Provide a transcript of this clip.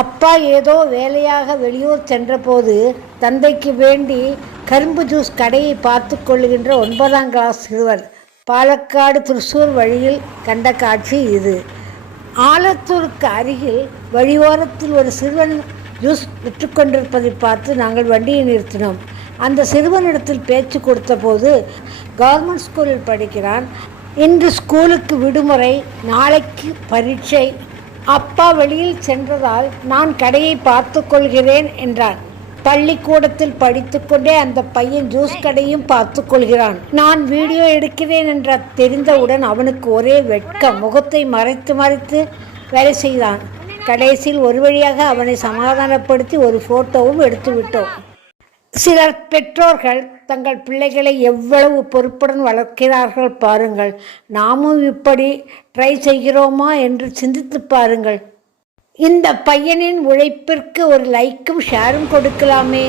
அப்பா ஏதோ வேலையாக வெளியூர் சென்றபோது தந்தைக்கு வேண்டி கரும்பு ஜூஸ் கடையை பார்த்து கொள்ளுகின்ற 9ஆம் கிளாஸ் சிறுவர் பாலக்காடு திருச்சூர் வழியில் கண்ட காட்சி இது. ஆலத்தூருக்கு அருகில் வழியோரத்தில் ஒரு சிறுவன் ஜூஸ் விற்றுக்கொண்டிருப்பதை பார்த்து நாங்கள் வண்டியை நிறுத்தினோம். அந்த சிறுவனிடத்தில் பேச்சு கொடுத்த போது, கவர்மெண்ட் ஸ்கூலில் படிக்கிறான், இன்று ஸ்கூலுக்கு விடுமுறை, நாளைக்கு பரீட்சை, அப்பா வெளியில் சென்றதால் நான் கடையை பார்த்து கொள்கிறேன் என்றான். பள்ளிக்கூடத்தில் படித்துக்கொண்டே அந்த பையன் ஜூஸ் கடையும் பார்த்து கொள்கிறான். நான் வீடியோ எடுக்கிறேன் என்ற தெரிந்தவுடன் அவனுக்கு ஒரே வெட்கம். முகத்தை மறைத்து மறைத்து வேலை செய்தான். கடைசியில் ஒரு வழியாக அவனை சமாதானப்படுத்தி ஒரு போட்டோவும் எடுத்து விட்டோம். சிலர் பெற்றோர்கள் தங்கள் பிள்ளைகளை எவ்வளவு பொறுப்புடன் வளர்க்கிறார்கள் பாருங்கள். நாமும் இப்படி ட்ரை செய்கிறோமா என்று சிந்தித்து பாருங்கள். இந்த பையனின் உழைப்பிற்கு ஒரு லைக்கும் ஷேரும் கொடுக்கலாமே.